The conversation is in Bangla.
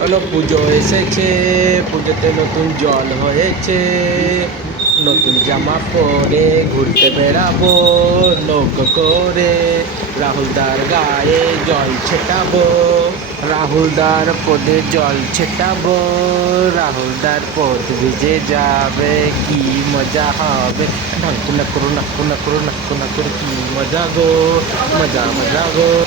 হলো পুজো এসেছে, পুজোতে নতুন জল হয়েছে, নতুন জামা পরে ঘুরতে বেড়াবো নৌকো করে, রাহুলদার গায়ে জল ছেটাবো, রাহুলদার পদে জল ছেটাবো, রাহুলদার পদ ভিজে যাবে, কি মজা হবে, নাকু নাকুরু নাকু নাকুরু নাকু নাকুরু, কি মজা গো, মজা মজা গো।